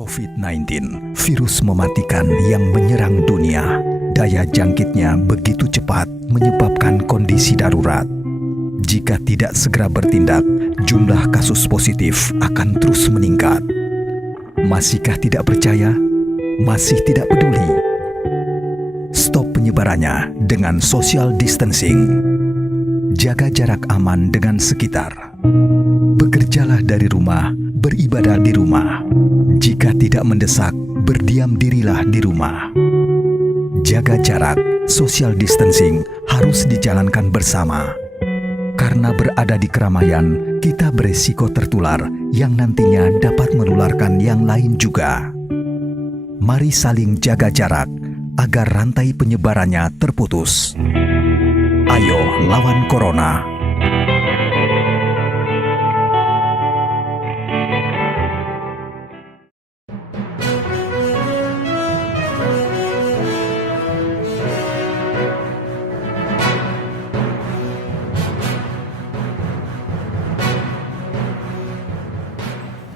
COVID-19, virus mematikan yang menyerang dunia. Daya jangkitnya begitu cepat menyebabkan kondisi darurat. Jika tidak segera bertindak, jumlah kasus positif akan terus meningkat. Masihkah tidak percaya? Masih tidak peduli? Stop penyebarannya dengan social distancing. Jaga jarak aman dengan sekitar. Bekerjalah dari rumah, beribadah di rumah. Jika tidak mendesak, berdiam dirilah di rumah. Jaga jarak, social distancing harus dijalankan bersama. Karena berada di keramaian, kita beresiko tertular yang nantinya dapat menularkan yang lain juga. Mari saling jaga jarak agar rantai penyebarannya terputus. Ayo lawan Corona.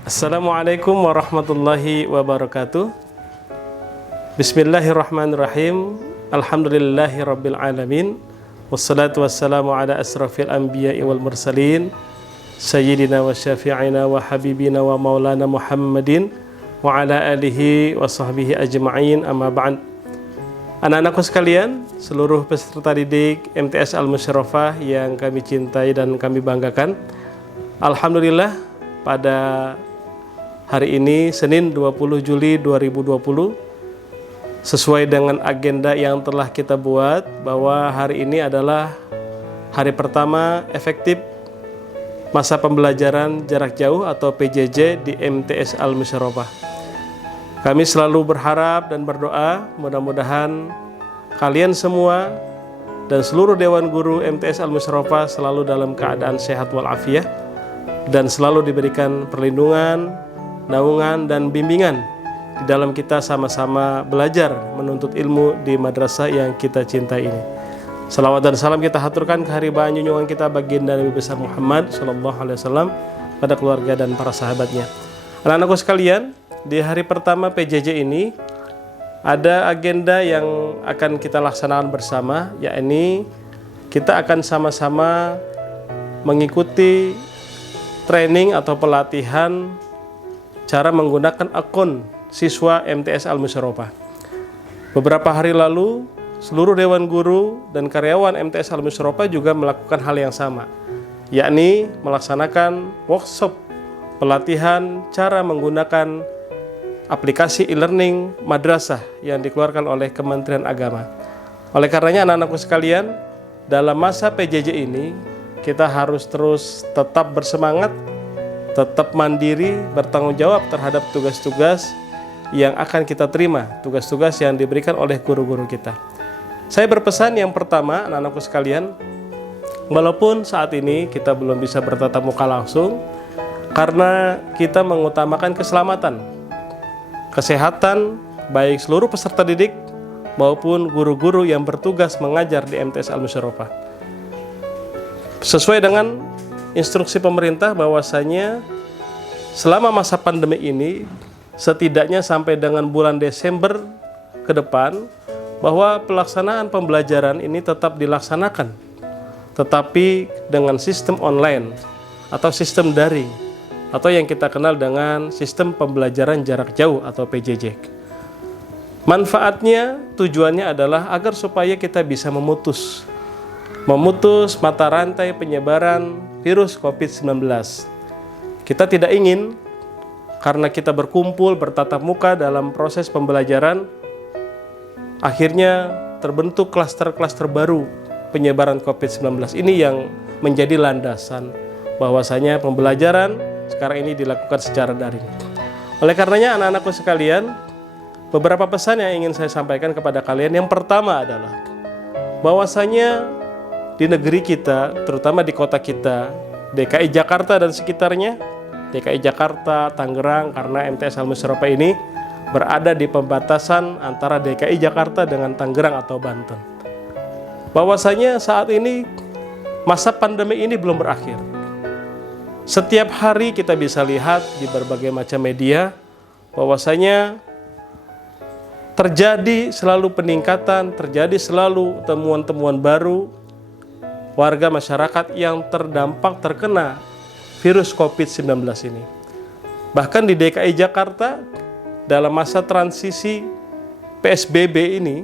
Assalamualaikum warahmatullahi wabarakatuh. Bismillahirrahmanirrahim. Alhamdulillahi rabbil alamin. Wassalatu wassalamu ala asrafil anbiya'i wal mursalin Sayyidina wa syafi'ina wa habibina wa maulana Muhammadin wa ala alihi wa sahbihi ajma'in, amma ba'd. Anak-anakku sekalian, seluruh peserta didik MTS Al-Musyrafah yang kami cintai dan kami banggakan, alhamdulillah pada hari ini Senin 20 Juli 2020 sesuai dengan agenda yang telah kita buat bahwa hari ini adalah hari pertama efektif masa pembelajaran jarak jauh atau PJJ di MTS Al-Musyrafah. Kami selalu berharap dan berdoa mudah-mudahan kalian semua dan seluruh Dewan Guru MTS Al-Musyrafah selalu dalam keadaan sehat walafiat dan selalu diberikan perlindungan, naungan dan bimbingan di dalam kita sama-sama belajar menuntut ilmu di madrasah yang kita cintai ini. Salawat dan salam kita haturkan ke haribaan junjungan kita baginda Nabi besar Muhammad sallallahu alaihi wasallam, pada keluarga dan para sahabatnya. Anak-anakku sekalian, di hari pertama PJJ ini ada agenda yang akan kita laksanakan bersama, yakni kita akan sama-sama mengikuti training atau pelatihan cara menggunakan akun siswa MTS Al-Musyrafah. Beberapa hari lalu, seluruh Dewan Guru dan karyawan MTS Al-Musyrafah juga melakukan hal yang sama, yakni melaksanakan workshop pelatihan cara menggunakan aplikasi e-learning madrasah yang dikeluarkan oleh Kementerian Agama. Oleh karenanya anak-anakku sekalian, dalam masa PJJ ini kita harus terus tetap bersemangat, tetap mandiri, bertanggung jawab terhadap tugas-tugas yang akan kita terima, tugas-tugas yang diberikan oleh guru-guru kita. Saya berpesan yang pertama, anak-anakku sekalian, walaupun saat ini kita belum bisa bertatap muka langsung, karena kita mengutamakan keselamatan, kesehatan, baik seluruh peserta didik maupun guru-guru yang bertugas mengajar di MTS Al-Musyrafah. Sesuai dengan instruksi pemerintah bahwasanya selama masa pandemi ini, setidaknya sampai dengan bulan Desember ke depan, bahwa pelaksanaan pembelajaran ini tetap dilaksanakan, tetapi dengan sistem online atau sistem daring, atau yang kita kenal dengan sistem pembelajaran jarak jauh atau PJJ. Manfaatnya, tujuannya adalah agar supaya kita bisa memutus mata rantai penyebaran virus COVID-19. Kita tidak ingin karena kita berkumpul bertatap muka dalam proses pembelajaran, akhirnya terbentuk klaster-klaster baru penyebaran COVID-19. Ini yang menjadi landasan bahwasanya pembelajaran sekarang ini dilakukan secara daring. Oleh karenanya anak-anakku sekalian, beberapa pesan yang ingin saya sampaikan kepada kalian. Yang pertama adalah bahwasanya di negeri kita, terutama di kota kita, DKI Jakarta dan sekitarnya, DKI Jakarta, Tangerang, karena MTS Al-Musyrafah ini berada di pembatasan antara DKI Jakarta dengan Tangerang atau Banten. Bahwasanya saat ini masa pandemi ini belum berakhir. Setiap hari kita bisa lihat di berbagai macam media bahwasanya terjadi selalu peningkatan, terjadi selalu temuan-temuan baru warga masyarakat yang terdampak terkena virus COVID-19 ini. Bahkan di DKI Jakarta dalam masa transisi PSBB ini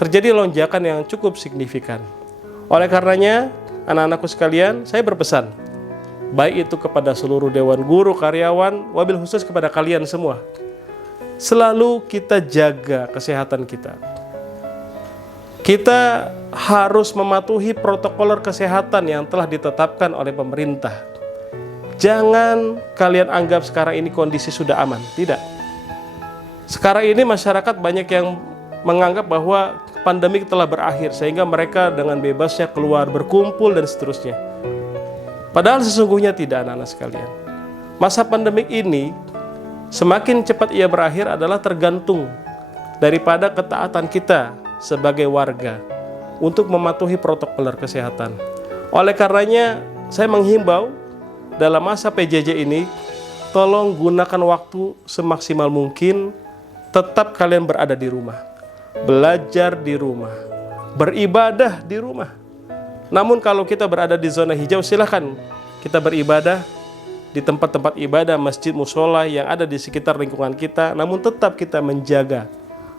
terjadi lonjakan yang cukup signifikan. Oleh karenanya, anak-anakku sekalian, saya berpesan, baik itu kepada seluruh dewan guru, karyawan, wabil khusus kepada kalian semua, selalu kita jaga kesehatan kita. Kita harus mematuhi protokol kesehatan yang telah ditetapkan oleh pemerintah. Jangan kalian anggap sekarang ini kondisi sudah aman. Tidak. Sekarang ini masyarakat banyak yang menganggap bahwa pandemi telah berakhir, sehingga mereka dengan bebasnya keluar, berkumpul, dan seterusnya. Padahal sesungguhnya tidak, anak-anak sekalian. Masa pandemik ini semakin cepat ia berakhir adalah tergantung daripada ketaatan kita sebagai warga untuk mematuhi protokol kesehatan. Oleh karenanya, saya menghimbau dalam masa PJJ ini, tolong gunakan waktu semaksimal mungkin, tetap kalian berada di rumah, belajar di rumah, beribadah di rumah. Namun kalau kita berada di zona hijau, silahkan kita beribadah di tempat-tempat ibadah, masjid, musola yang ada di sekitar lingkungan kita, namun tetap kita menjaga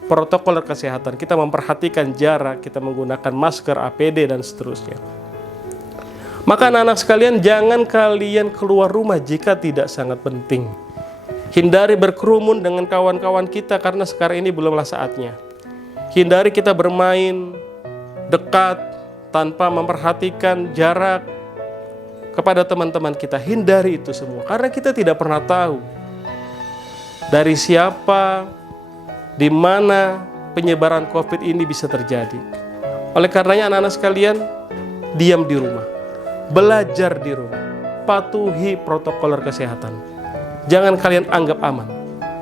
protokol kesehatan, kita memperhatikan jarak, kita menggunakan masker, APD, dan seterusnya. Maka anak-anak sekalian, jangan kalian keluar rumah jika tidak sangat penting. Hindari berkerumun dengan kawan-kawan kita karena sekarang ini belumlah saatnya. Hindari kita bermain dekat tanpa memperhatikan jarak kepada teman-teman kita. Hindari itu semua karena kita tidak pernah tahu dari siapa, di mana penyebaran COVID ini bisa terjadi. Oleh karenanya anak-anak sekalian, diam di rumah, belajar di rumah, patuhi protokol kesehatan. Jangan kalian anggap aman.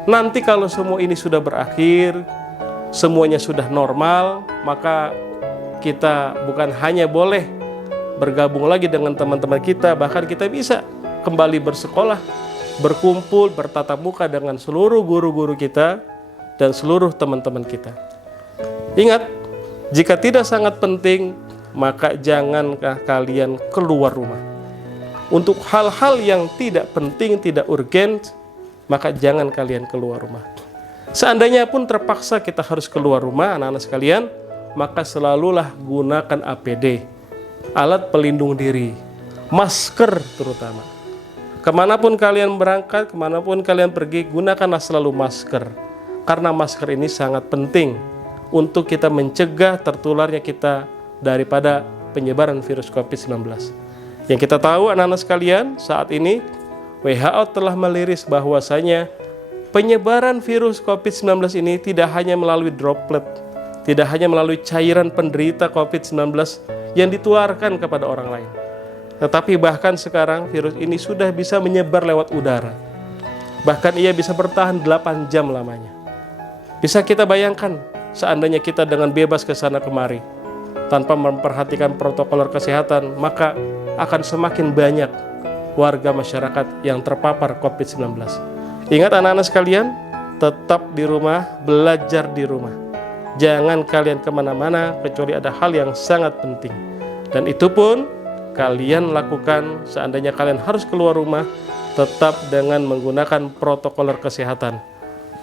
Nanti kalau semua ini sudah berakhir, semuanya sudah normal, maka kita bukan hanya boleh bergabung lagi dengan teman-teman kita, bahkan kita bisa kembali bersekolah, berkumpul, bertatap muka dengan seluruh guru-guru kita dan seluruh teman-teman kita. Ingat, jika tidak sangat penting, maka jangankah kalian keluar rumah. Untuk hal-hal yang tidak penting, tidak urgent, maka jangan kalian keluar rumah. Seandainya pun terpaksa kita harus keluar rumah, anak-anak sekalian, maka selalulah gunakan APD, alat pelindung diri, masker terutama. Kemanapun kalian berangkat, kemanapun kalian pergi, gunakanlah selalu masker. Karena masker ini sangat penting untuk kita mencegah tertularnya kita daripada penyebaran virus COVID-19. Yang kita tahu anak-anak sekalian, saat ini WHO telah meliris bahwasanya penyebaran virus COVID-19 ini tidak hanya melalui droplet, tidak hanya melalui cairan penderita COVID-19 yang ditularkan kepada orang lain. Tetapi bahkan sekarang virus ini sudah bisa menyebar lewat udara. Bahkan ia bisa bertahan 8 jam lamanya. Bisa kita bayangkan seandainya kita dengan bebas ke sana kemari tanpa memperhatikan protokol kesehatan, maka akan semakin banyak warga masyarakat yang terpapar COVID-19. Ingat anak-anak sekalian, tetap di rumah, belajar di rumah. Jangan kalian kemana-mana kecuali ada hal yang sangat penting. Dan itu pun kalian lakukan seandainya kalian harus keluar rumah, tetap dengan menggunakan protokol kesehatan.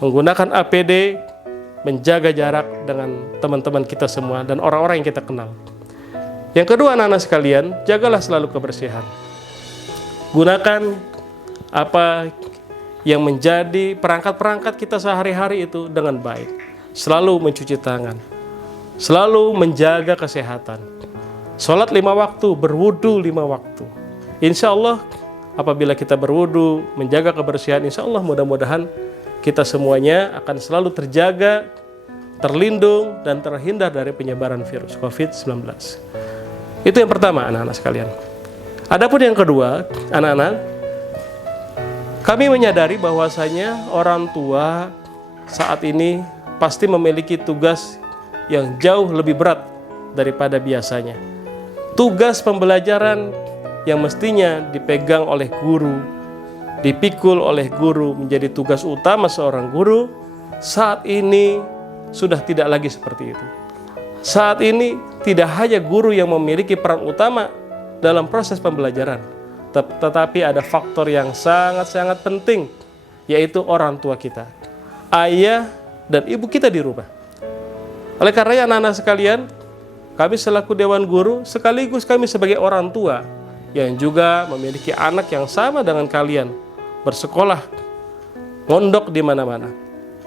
Menggunakan APD, menjaga jarak dengan teman-teman kita semua dan orang-orang yang kita kenal. Yang kedua anak-anak sekalian, jagalah selalu kebersihan. Gunakan apa yang menjadi perangkat-perangkat kita sehari-hari itu dengan baik. Selalu mencuci tangan, selalu menjaga kesehatan. Sholat 5 waktu, berwudu 5 waktu. Insya Allah apabila kita berwudu, menjaga kebersihan, insya Allah mudah-mudahan kita semuanya akan selalu terjaga, terlindung, dan terhindar dari penyebaran virus COVID-19. Itu yang pertama anak-anak sekalian. Adapun yang kedua, anak-anak, kami menyadari bahwasanya orang tua saat ini pasti memiliki tugas yang jauh lebih berat daripada biasanya. Tugas pembelajaran yang mestinya dipegang oleh guru, dipikul oleh guru menjadi tugas utama seorang guru, saat ini sudah tidak lagi seperti itu. Saat ini tidak hanya guru yang memiliki peran utama dalam proses pembelajaran, tetapi ada faktor yang sangat-sangat penting, yaitu orang tua kita, ayah dan ibu kita di rumah. Oleh karenanya anak-anak sekalian, kami selaku Dewan Guru sekaligus kami sebagai orang tua yang juga memiliki anak yang sama dengan kalian, bersekolah, mondok di mana-mana,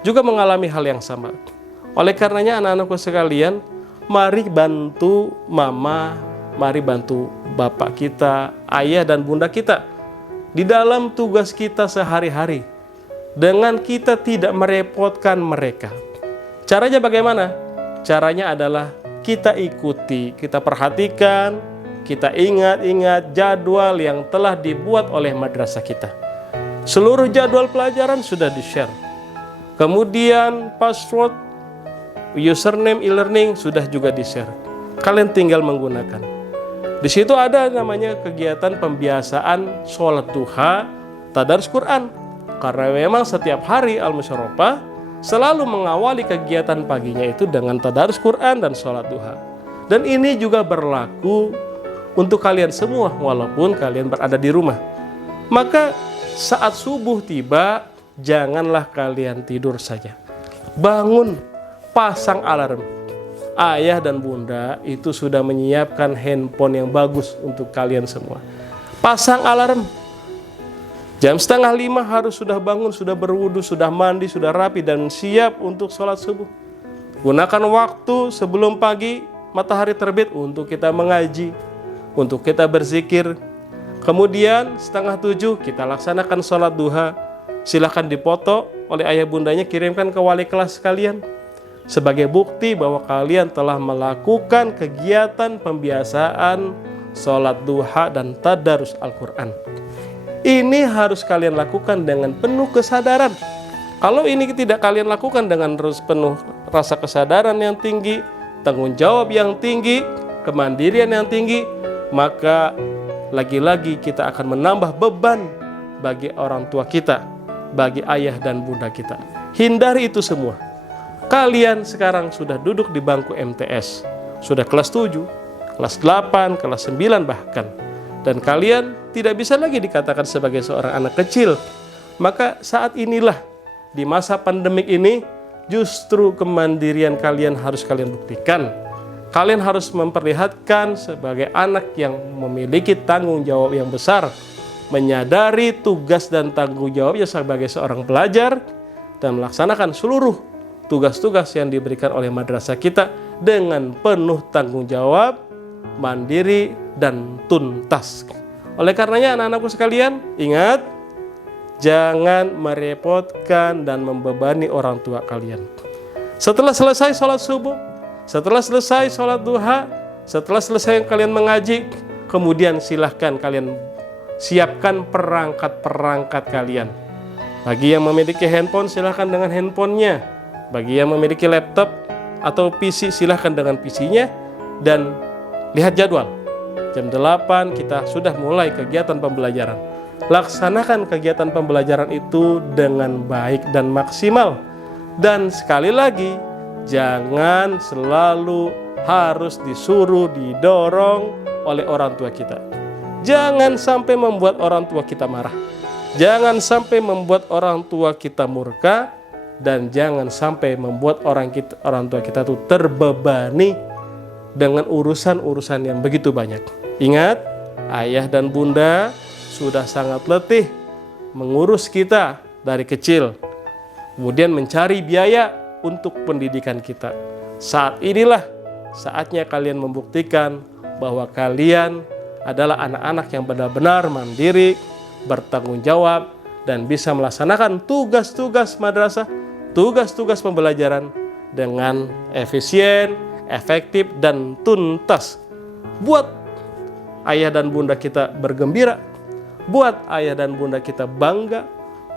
juga mengalami hal yang sama. Oleh karenanya anak-anakku sekalian, mari bantu mama, mari bantu bapak kita, ayah dan bunda kita di dalam tugas kita sehari-hari dengan kita tidak merepotkan mereka. Caranya bagaimana? Caranya adalah kita ikuti, kita perhatikan, kita ingat-ingat jadwal yang telah dibuat oleh madrasah kita. Seluruh jadwal pelajaran sudah di-share. Kemudian password, username e-learning sudah juga di-share. Kalian tinggal menggunakan. Di situ ada namanya kegiatan pembiasaan sholat duha, tadarus Quran. Karena memang setiap hari Al-Musyarrafah selalu mengawali kegiatan paginya itu dengan tadarus Quran dan sholat duha. Dan ini juga berlaku untuk kalian semua walaupun kalian berada di rumah. Maka saat subuh tiba, janganlah kalian tidur saja. Bangun, pasang alarm. Ayah dan bunda itu sudah menyiapkan handphone yang bagus untuk kalian semua. Pasang alarm. Jam 4:30 harus sudah bangun, sudah berwudu, sudah mandi, sudah rapi dan siap untuk sholat subuh. Gunakan waktu sebelum pagi matahari terbit untuk kita mengaji, untuk kita berzikir. Kemudian 6:30 kita laksanakan sholat duha. Silahkan dipoto oleh ayah bundanya, kirimkan ke wali kelas kalian sebagai bukti bahwa kalian telah melakukan kegiatan pembiasaan sholat duha dan tadarus Al-Quran. Ini harus kalian lakukan dengan penuh kesadaran. Kalau ini tidak kalian lakukan dengan penuh rasa kesadaran yang tinggi, tanggung jawab yang tinggi, kemandirian yang tinggi, maka lagi-lagi kita akan menambah beban bagi orang tua kita, bagi ayah dan bunda kita. Hindari itu semua. Kalian sekarang sudah duduk di bangku MTS, sudah kelas 7, kelas 8, kelas 9 bahkan. Dan kalian tidak bisa lagi dikatakan sebagai seorang anak kecil. Maka saat inilah, di masa pandemik ini, justru kemandirian kalian harus kalian buktikan. Kalian harus memperlihatkan sebagai anak yang memiliki tanggung jawab yang besar, menyadari tugas dan tanggung jawabnya sebagai seorang pelajar, dan melaksanakan seluruh tugas-tugas yang diberikan oleh madrasah kita dengan penuh tanggung jawab, mandiri, dan tuntas. Oleh karenanya anak-anakku sekalian, ingat, jangan merepotkan dan membebani orang tua kalian. Setelah selesai sholat subuh, setelah selesai sholat duha, setelah selesai kalian mengaji, kemudian silahkan kalian siapkan perangkat-perangkat kalian. Bagi yang memiliki handphone, silahkan dengan handphonenya. Bagi yang memiliki laptop atau PC, silahkan dengan PC-nya. Dan lihat jadwal. Jam 8 kita sudah mulai kegiatan pembelajaran. Laksanakan kegiatan pembelajaran itu dengan baik dan maksimal. Dan sekali lagi, jangan selalu harus disuruh, didorong oleh orang tua kita. Jangan sampai membuat orang tua kita marah. Jangan sampai membuat orang tua kita murka. Dan jangan sampai membuat orang tua kita itu terbebani dengan urusan-urusan yang begitu banyak. Ingat, ayah dan bunda sudah sangat letih mengurus kita dari kecil, kemudian mencari biaya untuk pendidikan kita. Saat inilah saatnya kalian membuktikan bahwa kalian adalah anak-anak yang benar-benar mandiri, bertanggung jawab, dan bisa melaksanakan tugas-tugas madrasah, tugas-tugas pembelajaran dengan efisien, efektif, dan tuntas. Buat ayah dan bunda kita bergembira, buat ayah dan bunda kita bangga,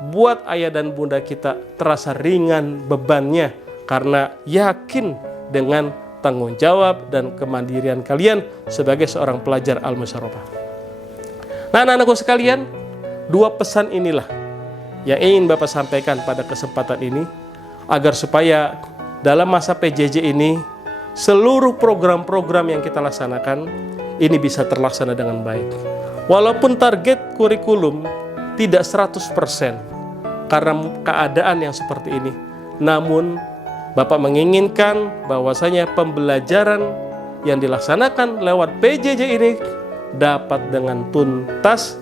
buat ayah dan bunda kita terasa ringan bebannya karena yakin dengan tanggung jawab dan kemandirian kalian sebagai seorang pelajar Al-Musyarrafah. Nah, anak-anakku sekalian, Dua pesan inilah yang ingin Bapak sampaikan pada kesempatan ini, agar supaya dalam masa PJJ ini seluruh program-program yang kita laksanakan ini bisa terlaksana dengan baik. Walaupun target kurikulum tidak 100% karena keadaan yang seperti ini, namun Bapak menginginkan bahwasanya pembelajaran yang dilaksanakan lewat PJJ ini dapat dengan tuntas,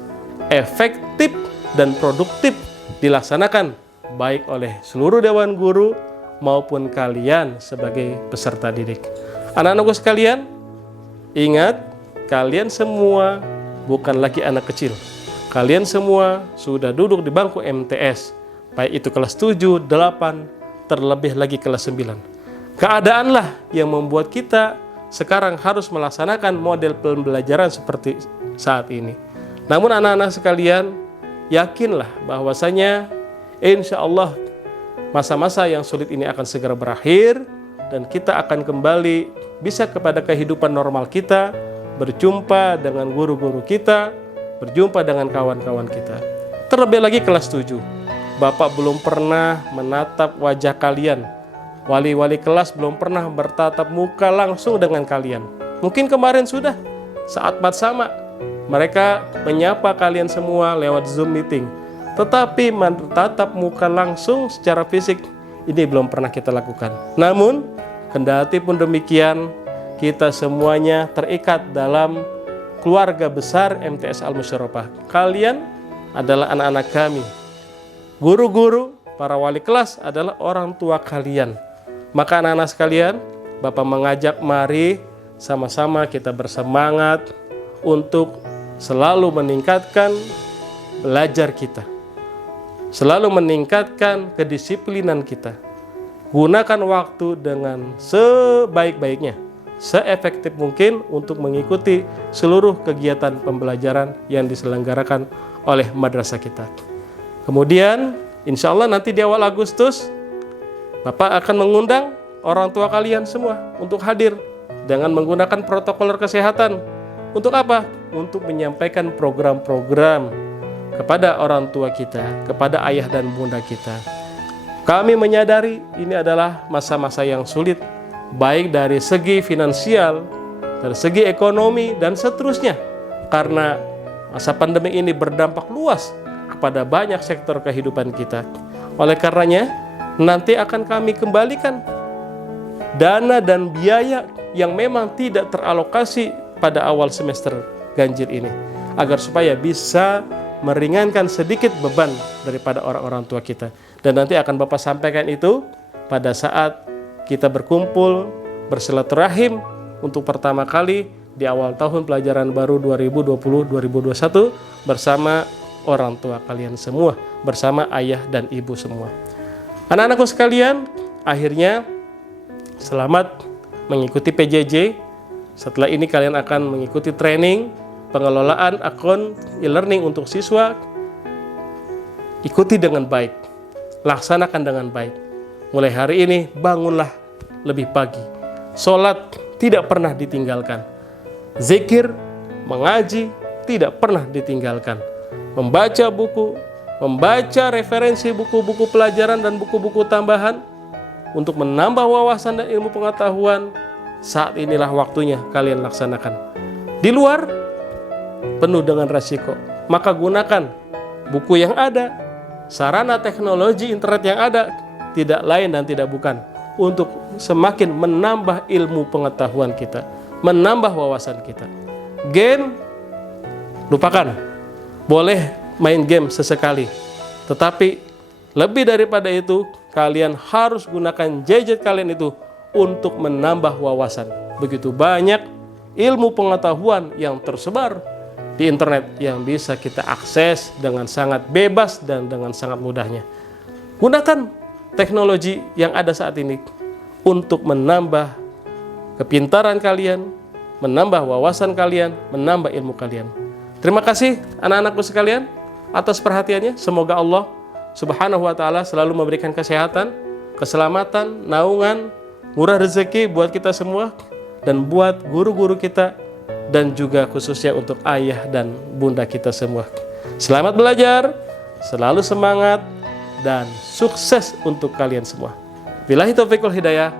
efektif, dan produktif dilaksanakan baik oleh seluruh Dewan Guru maupun kalian sebagai peserta didik. Anak-anakku sekalian, ingat, kalian semua bukan lagi anak kecil. Kalian semua sudah duduk di bangku MTS, baik itu kelas 7, 8, terlebih lagi kelas 9. Keadaanlah yang membuat kita sekarang harus melaksanakan model pembelajaran seperti saat ini. Namun anak-anak sekalian, yakinlah bahwasanya insya Allah masa-masa yang sulit ini akan segera berakhir dan kita akan kembali bisa kepada kehidupan normal kita, berjumpa dengan guru-guru kita, berjumpa dengan kawan-kawan kita. Terlebih lagi kelas 7. Bapak belum pernah menatap wajah kalian. Wali-wali kelas belum pernah bertatap muka langsung dengan kalian. Mungkin kemarin sudah, saat bersama, mereka menyapa kalian semua lewat Zoom meeting. Tetapi mentatap muka langsung secara fisik, ini belum pernah kita lakukan. Namun, kendati pun demikian, kita semuanya terikat dalam keluarga besar MTS Al-Musyarrafah. Kalian adalah anak-anak kami. Guru-guru, para wali kelas adalah orang tua kalian. Maka anak-anak sekalian, Bapak mengajak mari sama-sama kita bersemangat untuk selalu meningkatkan belajar kita. Selalu meningkatkan kedisiplinan kita. Gunakan waktu dengan sebaik-baiknya, seefektif mungkin untuk mengikuti seluruh kegiatan pembelajaran yang diselenggarakan oleh madrasah kita. Kemudian, insya Allah nanti di awal Agustus, Bapak akan mengundang orang tua kalian semua untuk hadir dengan menggunakan protokol kesehatan. Untuk apa? Untuk menyampaikan program-program kepada orang tua kita, kepada ayah dan bunda kita. Kami menyadari ini adalah masa-masa yang sulit, baik dari segi finansial, dari segi ekonomi, dan seterusnya. Karena masa pandemi ini berdampak luas kepada banyak sektor kehidupan kita. Oleh karenanya, nanti akan kami kembalikan dana dan biaya yang memang tidak teralokasi pada awal semester ganjil ini, agar supaya bisa meringankan sedikit beban daripada orang-orang tua kita. Dan nanti akan Bapak sampaikan itu pada saat kita berkumpul bersilaturahim untuk pertama kali di awal tahun pelajaran baru 2020-2021 bersama orang tua kalian semua, bersama ayah dan ibu semua. Anak-anakku sekalian, akhirnya selamat mengikuti PJJ. Setelah ini kalian akan mengikuti training pengelolaan akun e-learning untuk siswa. Ikuti dengan baik, laksanakan dengan baik. Mulai hari ini bangunlah lebih pagi. Sholat tidak pernah ditinggalkan. Zikir, mengaji tidak pernah ditinggalkan. Membaca buku, membaca referensi buku-buku pelajaran dan buku-buku tambahan untuk menambah wawasan dan ilmu pengetahuan. Saat inilah waktunya kalian laksanakan. Di luar penuh dengan resiko, maka gunakan buku yang ada, sarana teknologi internet yang ada, tidak lain dan tidak bukan untuk semakin menambah ilmu pengetahuan kita, menambah wawasan kita. Game, lupakan. Boleh main game sesekali, tetapi lebih daripada itu, kalian harus gunakan gadget kalian itu untuk menambah wawasan. Begitu banyak ilmu pengetahuan yang tersebar di internet yang bisa kita akses dengan sangat bebas dan dengan sangat mudahnya. Gunakan teknologi yang ada saat ini untuk menambah kepintaran kalian, menambah wawasan kalian, menambah ilmu kalian. Terima kasih anak-anakku sekalian atas perhatiannya. Semoga Allah Subhanahu wa ta'ala selalu memberikan kesehatan, keselamatan, naungan, murah rezeki buat kita semua dan buat guru-guru kita, dan juga khususnya untuk ayah dan bunda kita semua. Selamat belajar, selalu semangat, dan sukses untuk kalian semua. Billahi taufiq wal hidayah,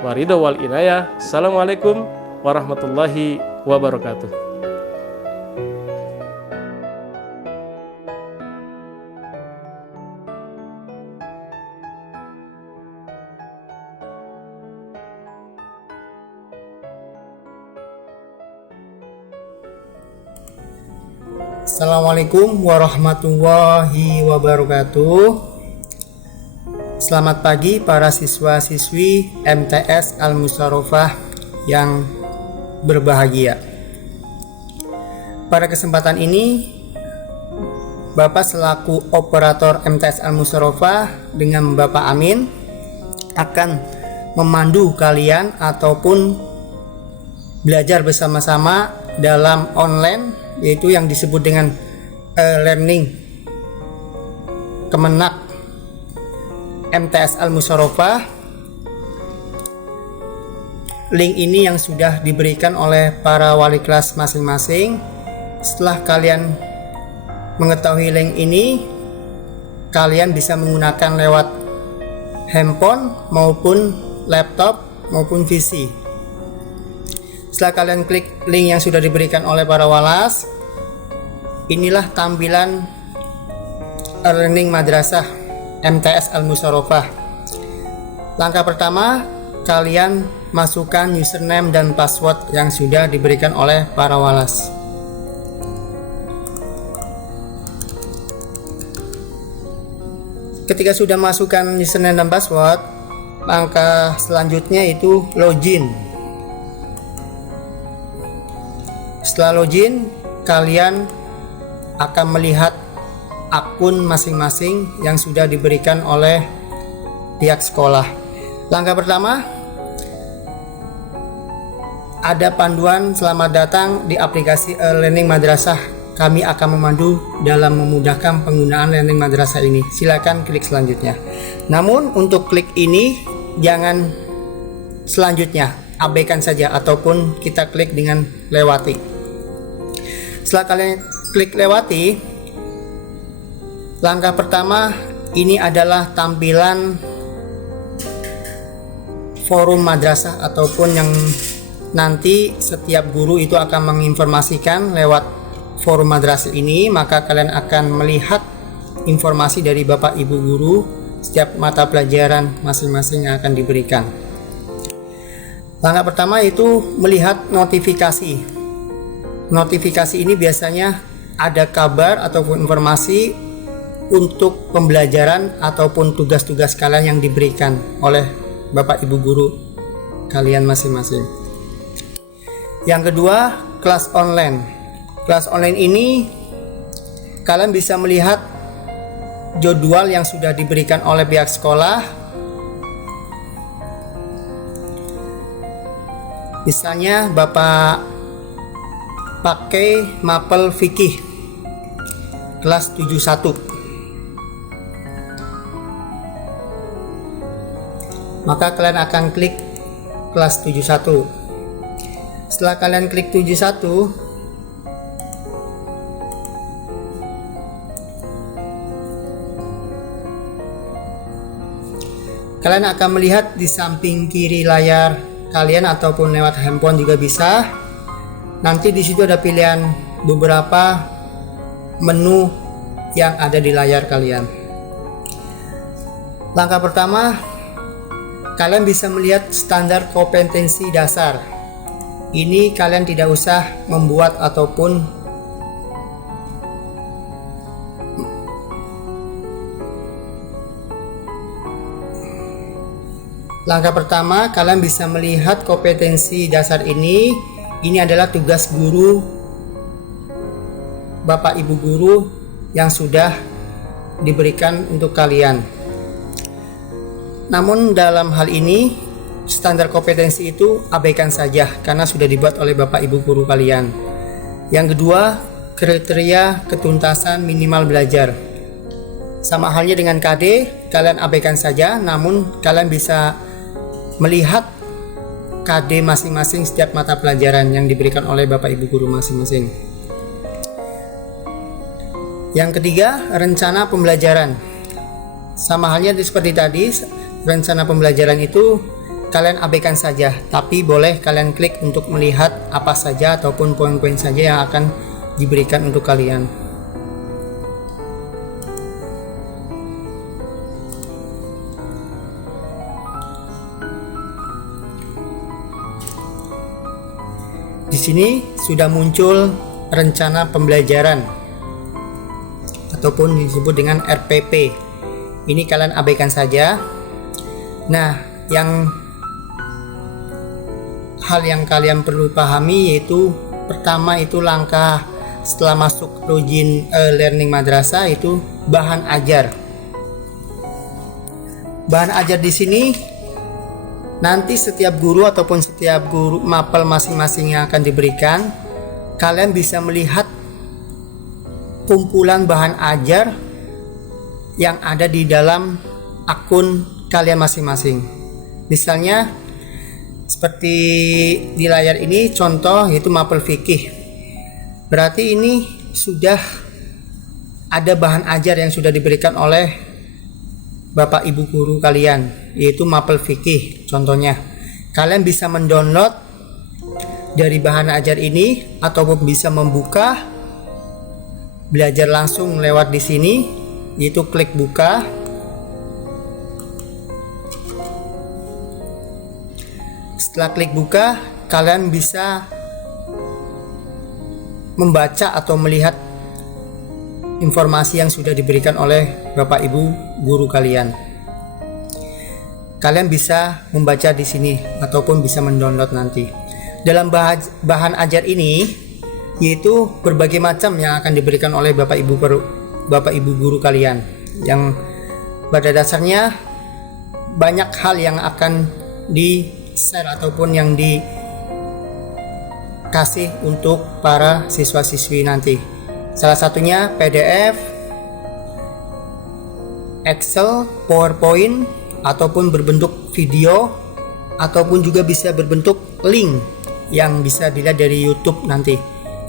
waridho wal inayah. Assalamualaikum warahmatullahi wabarakatuh. Assalamualaikum warahmatullahi wabarakatuh. Selamat pagi para siswa-siswi MTS Al-Musarrofah yang berbahagia. Pada kesempatan ini, Bapak selaku operator MTS Al-Musarrofah dengan Bapak Amin akan memandu kalian ataupun belajar bersama-sama dalam online, yaitu yang disebut dengan learning Kemenak MTS Al-Musarrofah. Link ini yang sudah diberikan oleh para wali kelas masing-masing. Setelah kalian mengetahui link ini, kalian bisa menggunakan lewat handphone maupun laptop maupun PC. Setelah kalian klik link yang sudah diberikan oleh para walas, inilah tampilan learning madrasah MTS Al-Musarrofah. Langkah pertama, kalian masukkan username dan password yang sudah diberikan oleh para walas. Ketika sudah masukkan username dan password, langkah selanjutnya itu login. Setelah login, kalian akan melihat akun masing-masing yang sudah diberikan oleh pihak sekolah. Langkah pertama, ada panduan selamat datang di aplikasi Learning Madrasah. Kami akan memandu dalam memudahkan penggunaan Learning Madrasah ini. Silakan klik selanjutnya. Namun untuk klik ini jangan selanjutnya, abaikan saja ataupun kita klik dengan lewati. Setelah kalian klik lewati, langkah pertama ini adalah tampilan forum madrasah ataupun yang nanti setiap guru itu akan menginformasikan lewat forum madrasah ini. Maka kalian akan melihat informasi dari Bapak Ibu guru setiap mata pelajaran masing-masing yang akan diberikan. Langkah pertama itu melihat notifikasi. Notifikasi ini biasanya ada kabar ataupun informasi untuk pembelajaran ataupun tugas-tugas kalian yang diberikan oleh Bapak Ibu guru kalian masing-masing. Yang kedua, kelas online. Kelas online ini kalian bisa melihat jadwal yang sudah diberikan oleh pihak sekolah. Misalnya Bapak pakai mapel fikih kelas 71, maka kalian akan klik kelas 71. Setelah kalian klik 71, kalian akan melihat di samping kiri layar kalian ataupun lewat handphone juga bisa. Nanti di situ ada pilihan beberapa menu yang ada di layar kalian. Langkah pertama, kalian bisa melihat standar kompetensi dasar. Ini kalian tidak usah membuat ataupun langkah pertama, kalian bisa melihat kompetensi dasar ini. Ini adalah tugas guru, Bapak Ibu guru yang sudah diberikan untuk kalian. Namun dalam hal ini standar kompetensi itu abaikan saja karena sudah dibuat oleh Bapak Ibu guru kalian. Yang kedua, kriteria ketuntasan minimal belajar. Sama halnya dengan KD, kalian abaikan saja, namun kalian bisa melihat KD masing-masing setiap mata pelajaran yang diberikan oleh Bapak Ibu guru masing-masing. Yang ketiga, rencana pembelajaran. Sama halnya seperti tadi, rencana pembelajaran itu kalian abaikan saja, tapi boleh kalian klik untuk melihat apa saja ataupun poin-poin saja yang akan diberikan untuk kalian. Di sini sudah muncul rencana pembelajaran ataupun disebut dengan RPP. Ini kalian abaikan saja. Nah, hal yang kalian perlu pahami yaitu pertama itu langkah setelah masuk login learning madrasah itu bahan ajar. Bahan ajar di sini nanti setiap guru ataupun setiap guru mapel masing-masing yang akan diberikan, kalian bisa melihat kumpulan bahan ajar yang ada di dalam akun kalian masing-masing. Misalnya seperti di layar ini contoh yaitu mapel fikih. Berarti ini sudah ada bahan ajar yang sudah diberikan oleh Bapak Ibu guru kalian, yaitu mapel fikih contohnya. Kalian bisa mendownload dari bahan ajar ini ataupun bisa membuka belajar langsung lewat di sini, yaitu klik buka. Setelah klik buka, kalian bisa membaca atau melihat informasi yang sudah diberikan oleh Bapak Ibu guru kalian. Kalian bisa membaca di sini ataupun bisa mendownload nanti. Dalam bahan ajar ini yaitu berbagai macam yang akan diberikan oleh Bapak Ibu guru kalian, yang pada dasarnya banyak hal yang akan di-share ataupun yang dikasih untuk para siswa-siswi nanti. Salah satunya PDF, Excel, PowerPoint, ataupun berbentuk video, ataupun juga bisa berbentuk link yang bisa dilihat dari YouTube nanti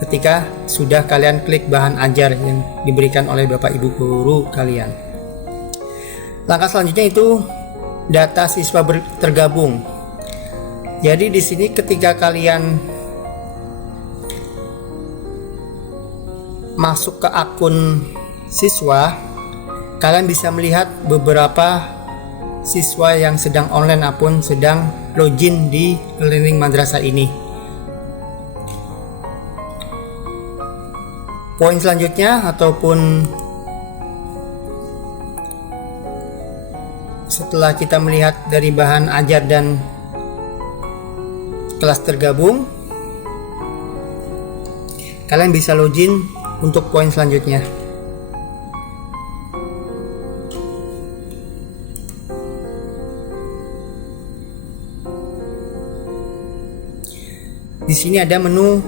ketika sudah kalian klik bahan ajar yang diberikan oleh Bapak Ibu guru kalian. Langkah selanjutnya itu data siswa tergabung. Jadi di sini ketika kalian masuk ke akun siswa, kalian bisa melihat beberapa siswa yang sedang online ataupun sedang login di learning madrasah ini. Poin selanjutnya ataupun setelah kita melihat dari bahan ajar dan kelas tergabung, kalian bisa login untuk poin selanjutnya. Di sini ada menu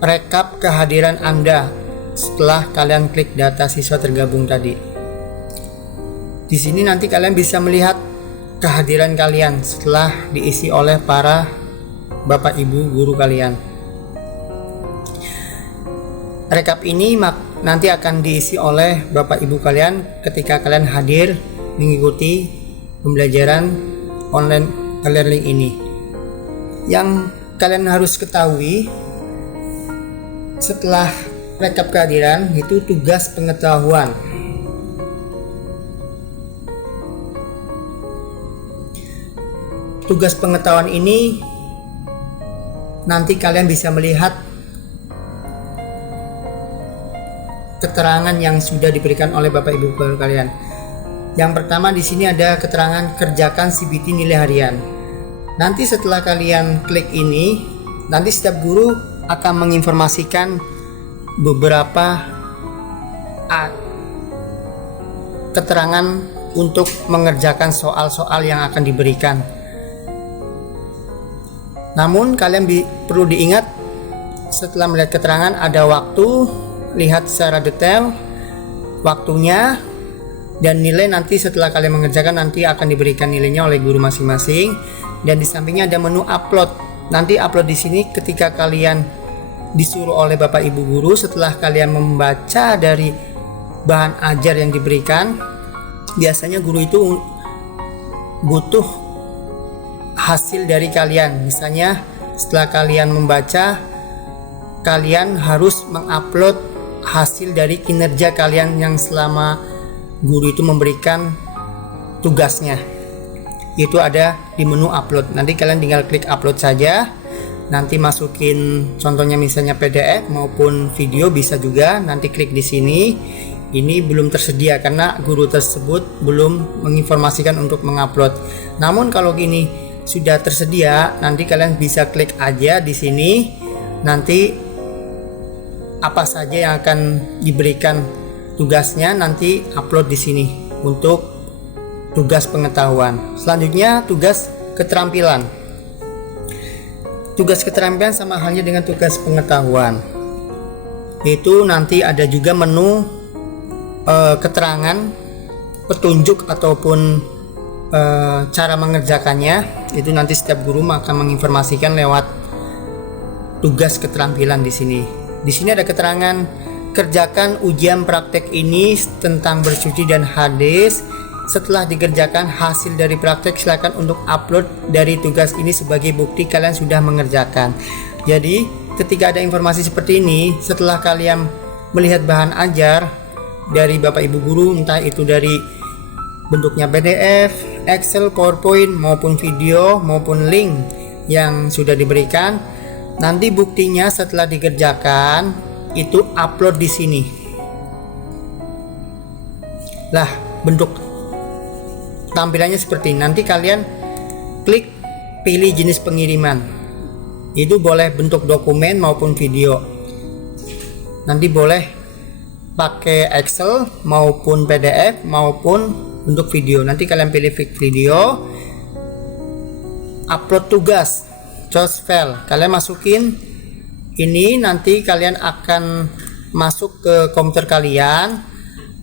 rekap kehadiran Anda setelah kalian klik data siswa tergabung tadi. Di sini nanti kalian bisa melihat kehadiran kalian setelah diisi oleh para Bapak Ibu guru kalian. Rekap ini nanti akan diisi oleh Bapak Ibu kalian ketika kalian hadir mengikuti pembelajaran online learning ini. Yang kalian harus ketahui setelah rekap kehadiran itu tugas pengetahuan. Tugas pengetahuan ini nanti kalian bisa melihat keterangan yang sudah diberikan oleh Bapak Ibu guru kalian. Yang pertama di sini ada keterangan kerjakan CBT nilai harian. Nanti setelah kalian klik ini, nanti setiap guru akan menginformasikan beberapa keterangan untuk mengerjakan soal-soal yang akan diberikan. Namun kalian perlu diingat setelah melihat keterangan ada waktu, lihat secara detail waktunya dan nilai nanti setelah kalian mengerjakan nanti akan diberikan nilainya oleh guru masing-masing. Dan di sampingnya ada menu upload. Nanti upload di sini ketika kalian disuruh oleh Bapak Ibu guru setelah kalian membaca dari bahan ajar yang diberikan, biasanya guru itu butuh hasil dari kalian. Misalnya setelah kalian membaca, kalian harus mengupload hasil dari kinerja kalian yang selama guru itu memberikan tugasnya. Itu ada di menu upload. Nanti kalian tinggal klik upload saja. Nanti masukin contohnya misalnya PDF maupun video bisa juga. Nanti klik di sini. Ini belum tersedia karena guru tersebut belum menginformasikan untuk mengupload. Namun kalau gini sudah tersedia, nanti kalian bisa klik aja di sini. Nanti apa saja yang akan diberikan tugasnya nanti upload di sini untuk tugas pengetahuan. Selanjutnya tugas keterampilan. Tugas keterampilan sama halnya dengan tugas pengetahuan. Itu nanti ada juga menu keterangan, petunjuk ataupun cara mengerjakannya. Itu nanti setiap guru akan menginformasikan lewat tugas keterampilan di sini. Di sini ada keterangan, kerjakan ujian praktek ini tentang bersuci dan hadis. Setelah dikerjakan hasil dari praktek, silakan untuk upload dari tugas ini sebagai bukti kalian sudah mengerjakan. Jadi ketika ada informasi seperti ini, setelah kalian melihat bahan ajar dari Bapak Ibu guru, entah itu dari bentuknya PDF, Excel, PowerPoint maupun video maupun link yang sudah diberikan, nanti buktinya setelah dikerjakan itu upload di sini. Lah, bentuk tampilannya seperti ini. Nanti kalian klik pilih jenis pengiriman. Itu boleh bentuk dokumen maupun video. Nanti boleh pakai Excel maupun PDF maupun bentuk video. Nanti kalian pilih video, upload tugas, choose file. Kalian masukin ini, nanti kalian akan masuk ke komputer kalian.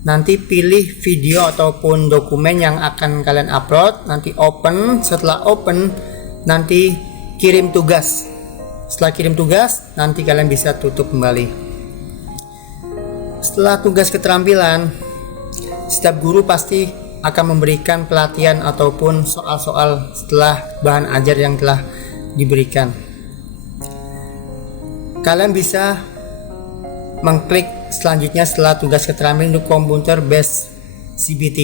Nanti pilih video ataupun dokumen yang akan kalian upload. Nanti open. Setelah open, nanti kirim tugas. Setelah kirim tugas, nanti kalian bisa tutup kembali. Setelah tugas keterampilan, setiap guru pasti akan memberikan pelatihan ataupun soal-soal setelah bahan ajar yang telah diberikan. Kalian bisa mengklik selanjutnya setelah tugas keterampilan untuk komputer based CBT.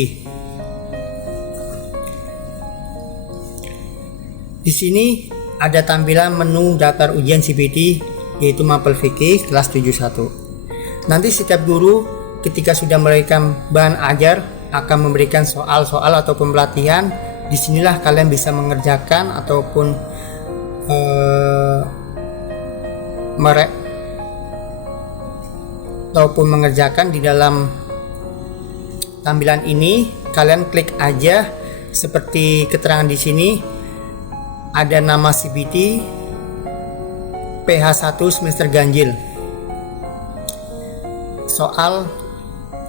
Di sini ada tampilan menu daftar ujian CBT, yaitu mapel fikih kelas 71. Nanti setiap guru ketika sudah memberikan bahan ajar akan memberikan soal-soal ataupun pelatihan. Disinilah kalian bisa mengerjakan ataupun mengerjakan di dalam tampilan ini. Kalian klik aja seperti keterangan di sini. Ada nama CBT PH1 semester ganjil. Soal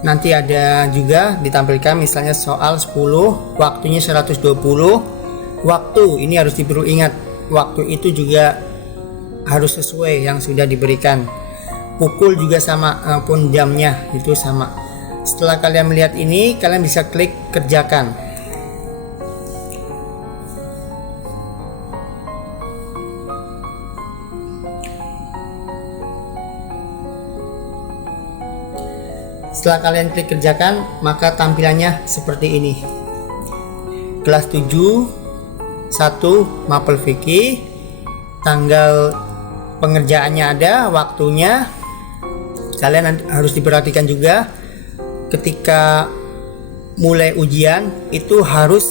nanti ada juga ditampilkan, misalnya soal 10, waktunya 120. Waktu ini harus perlu ingat, waktu itu juga harus sesuai yang sudah diberikan. Pukul juga sama, pun jamnya itu sama. Setelah kalian melihat ini, kalian bisa klik kerjakan. Setelah kalian klik kerjakan, maka tampilannya seperti ini. Kelas 7 1 mapel fikih, tanggal pengerjaannya ada, waktunya. Kalian harus diperhatikan juga ketika mulai ujian itu harus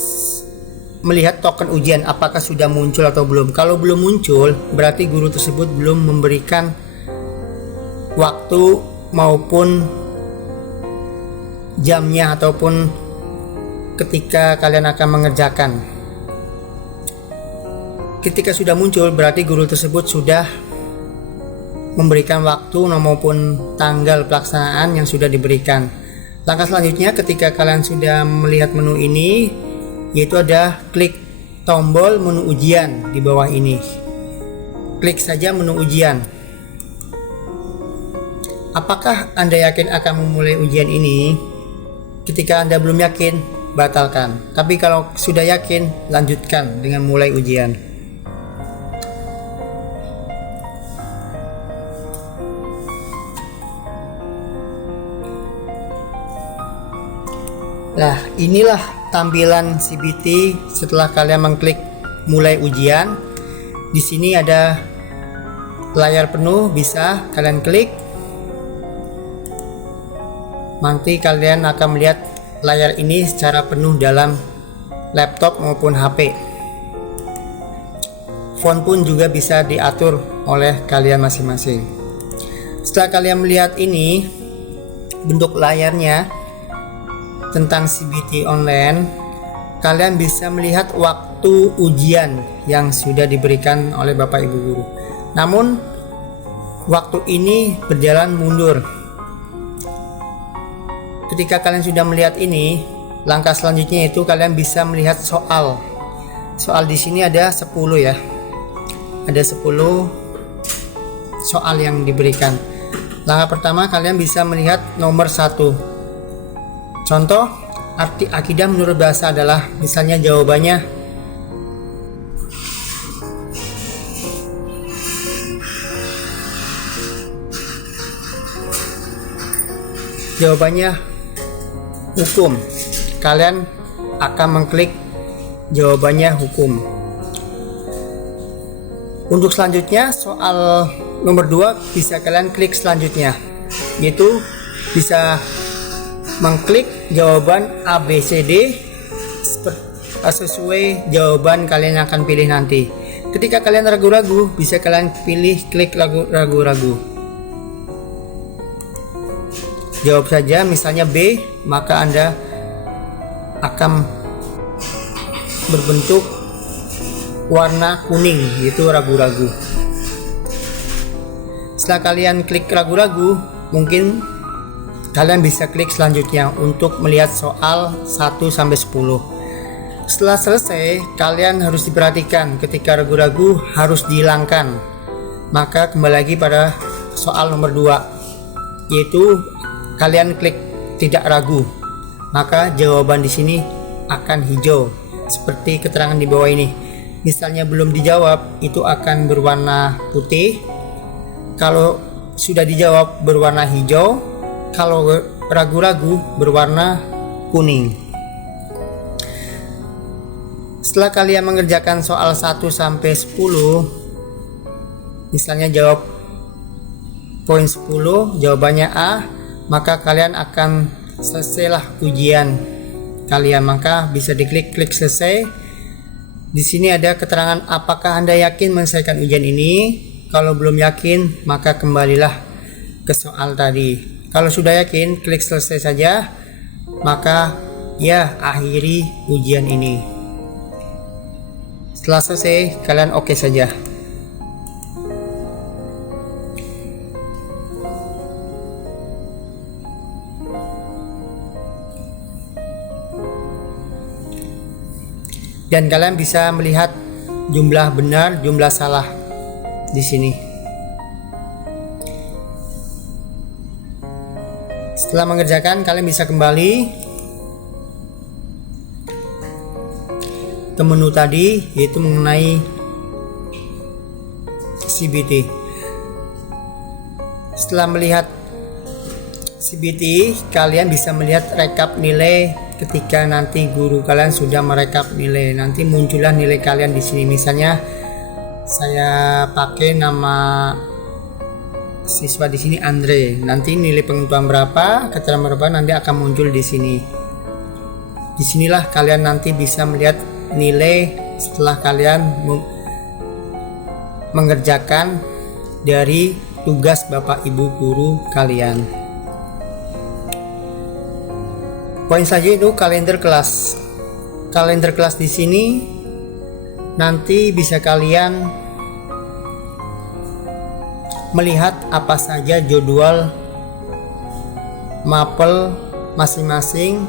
melihat token ujian apakah sudah muncul atau belum. Kalau belum muncul, berarti guru tersebut belum memberikan waktu maupun jamnya ataupun ketika kalian akan mengerjakan. Ketika sudah muncul, berarti guru tersebut sudah memberikan waktu maupun tanggal pelaksanaan yang sudah diberikan. Langkah selanjutnya ketika kalian sudah melihat menu ini, yaitu ada klik tombol menu ujian di bawah ini. Klik saja menu ujian. Apakah Anda yakin akan memulai ujian ini? Ketika Anda belum yakin, batalkan. Tapi kalau sudah yakin, lanjutkan dengan mulai ujian. Nah, inilah tampilan CBT setelah kalian mengklik mulai ujian. Di sini ada layar penuh, bisa kalian klik. Nanti kalian akan melihat layar ini secara penuh dalam laptop maupun HP. Font pun juga bisa diatur oleh kalian masing-masing. Setelah kalian melihat ini bentuk layarnya tentang CBT online, kalian bisa melihat waktu ujian yang sudah diberikan oleh Bapak Ibu guru. Namun waktu ini berjalan mundur. Ketika kalian sudah melihat ini, langkah selanjutnya itu kalian bisa melihat soal. Soal di sini ada 10 ya. Ada 10 soal yang diberikan. Langkah pertama kalian bisa melihat nomor 1. Contoh, arti akidah menurut bahasa adalah, misalnya jawabannya hukum. Kalian akan mengklik jawabannya hukum. Untuk selanjutnya, soal nomor 2 bisa kalian klik selanjutnya, yaitu bisa mengklik jawaban ABCD sesuai jawaban kalian yang akan pilih nanti. Ketika kalian ragu-ragu, bisa kalian pilih klik ragu-ragu. Jawab saja misalnya B, maka Anda akan berbentuk warna kuning, yaitu ragu-ragu. Setelah kalian klik ragu-ragu, mungkin kalian bisa klik selanjutnya untuk melihat soal 1-10. Setelah selesai, kalian harus diperhatikan ketika ragu-ragu harus dihilangkan. Maka kembali lagi pada soal nomor 2, yaitu kalian klik tidak ragu. Maka jawaban di sini akan hijau seperti keterangan di bawah ini. Misalnya belum dijawab, itu akan berwarna putih. Kalau sudah dijawab berwarna hijau. Kalau ragu-ragu berwarna kuning. Setelah kalian mengerjakan soal 1-10, misalnya jawab poin 10, jawabannya A, maka kalian akan selesailah ujian kalian. Maka bisa diklik selesai. Di sini ada keterangan apakah Anda yakin menyelesaikan ujian ini. Kalau belum yakin, maka kembalilah ke soal tadi. Kalau sudah yakin, klik selesai saja, maka ya akhiri ujian ini. Setelah selesai, kalian oke saja. Dan kalian bisa melihat jumlah benar, jumlah salah di sini. Setelah mengerjakan, kalian bisa kembali ke menu tadi, yaitu mengenai CBT. Setelah melihat CBT, kalian bisa melihat rekap nilai ketika nanti guru kalian sudah merekap nilai. Nanti muncullah nilai kalian di sini. Misalnya saya pakai nama siswa di sini Andre. Nanti nilai pengetahuan berapa, keterangan berapa nanti akan muncul di sini. Disinilah kalian nanti bisa melihat nilai setelah kalian mengerjakan dari tugas Bapak Ibu guru kalian. Poin saja itu kalender kelas. Kalender kelas di sini nanti bisa kalian melihat apa saja jadwal mapel masing-masing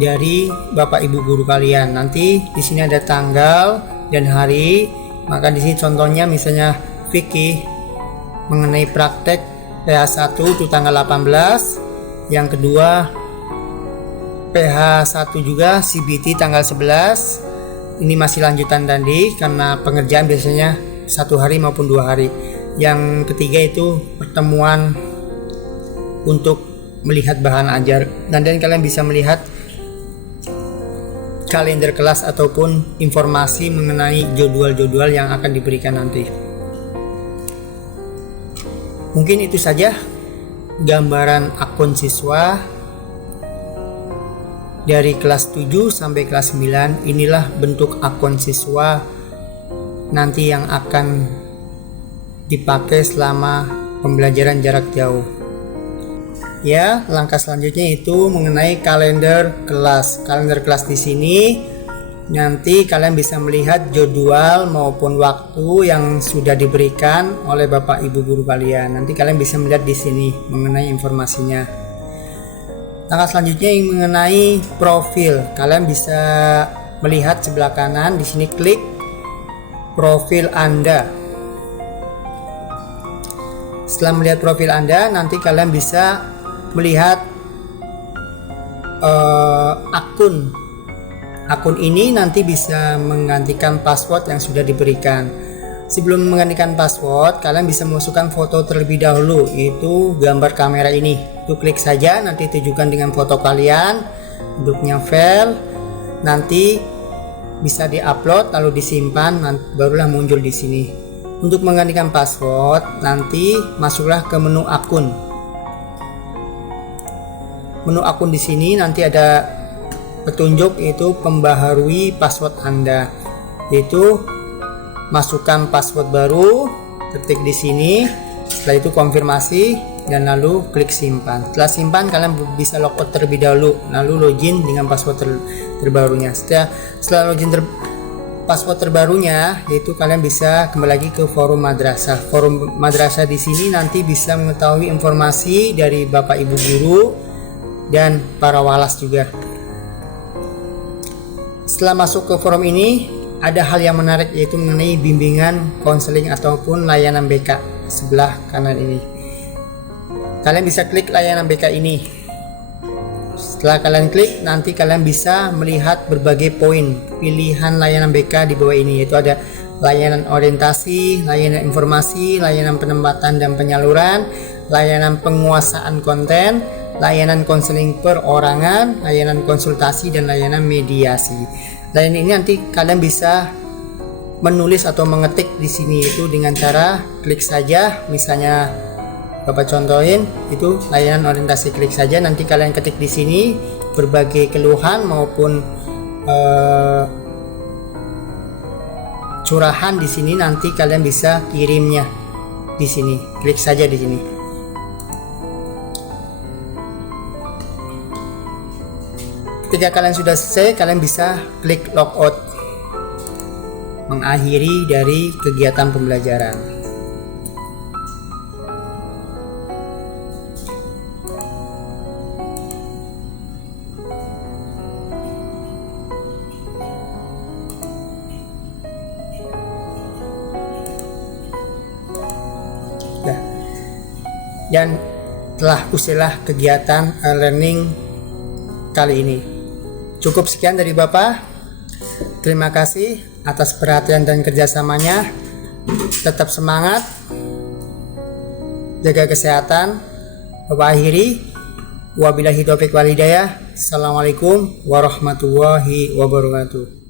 dari Bapak Ibu guru kalian. Nanti di sini ada tanggal dan hari. Maka di sini contohnya misalnya fikih mengenai praktek PH1 itu tanggal 18, yang kedua PH1 juga CBT tanggal 11. Ini masih lanjutan tadi karena pengerjaan biasanya 1 hari maupun 2 hari. Yang ketiga itu pertemuan untuk melihat bahan ajar, dan kalian bisa melihat kalender kelas ataupun informasi mengenai jadwal-jadwal yang akan diberikan nanti. Mungkin itu saja gambaran akun siswa dari kelas 7 sampai kelas 9. Inilah bentuk akun siswa nanti yang akan dipakai selama pembelajaran jarak jauh. Ya, langkah selanjutnya itu mengenai kalender kelas. Kalender kelas di sini nanti kalian bisa melihat jadwal maupun waktu yang sudah diberikan oleh Bapak Ibu guru kalian. Nanti kalian bisa melihat di sini mengenai informasinya. Langkah selanjutnya yang mengenai profil. Kalian bisa melihat sebelah kanan di sini, klik profil Anda. Setelah melihat profil Anda, nanti kalian bisa melihat akun ini nanti bisa menggantikan password yang sudah diberikan. Sebelum menggantikan password, kalian bisa memasukkan foto terlebih dahulu, yaitu gambar kamera ini. Itu klik saja, nanti tujukan dengan foto kalian, bentuknya file, nanti bisa diupload lalu disimpan, barulah muncul di sini. Untuk menggantikan password, nanti masuklah ke menu akun. Menu akun di sini nanti ada petunjuk, yaitu pembaharui password Anda, yaitu masukkan password baru, ketik di sini, setelah itu konfirmasi dan lalu klik simpan. Setelah simpan, kalian bisa logout terlebih dahulu, lalu login dengan password terbarunya. Setelah login password terbarunya, yaitu kalian bisa kembali lagi ke forum madrasah. Forum madrasah di sini nanti bisa mengetahui informasi dari Bapak Ibu guru dan para walas juga. Setelah masuk ke forum ini, ada hal yang menarik, yaitu mengenai bimbingan, konseling ataupun layanan BK sebelah kanan ini. Kalian bisa klik layanan BK ini. Setelah kalian klik, nanti kalian bisa melihat berbagai poin pilihan layanan BK di bawah ini, yaitu ada layanan orientasi, layanan informasi, layanan penempatan dan penyaluran, layanan penguasaan konten, layanan konseling perorangan, layanan konsultasi, dan layanan mediasi. Layanan ini nanti kalian bisa menulis atau mengetik di sini, itu dengan cara klik saja. Misalnya Bapak contohin, itu layanan orientasi, klik saja, nanti kalian ketik di sini berbagai keluhan maupun curahan di sini, nanti kalian bisa kirimnya di sini. Klik saja di sini. Ketika kalian sudah selesai, kalian bisa klik logout, mengakhiri dari kegiatan pembelajaran. Dan telah usailah kegiatan learning kali ini. Cukup sekian dari Bapak. Terima kasih atas perhatian dan kerjasamanya. Tetap semangat, jaga kesehatan. Bapak akhiri, wabillahi taufiq wal hidayah. Assalamualaikum warahmatullahi wabarakatuh.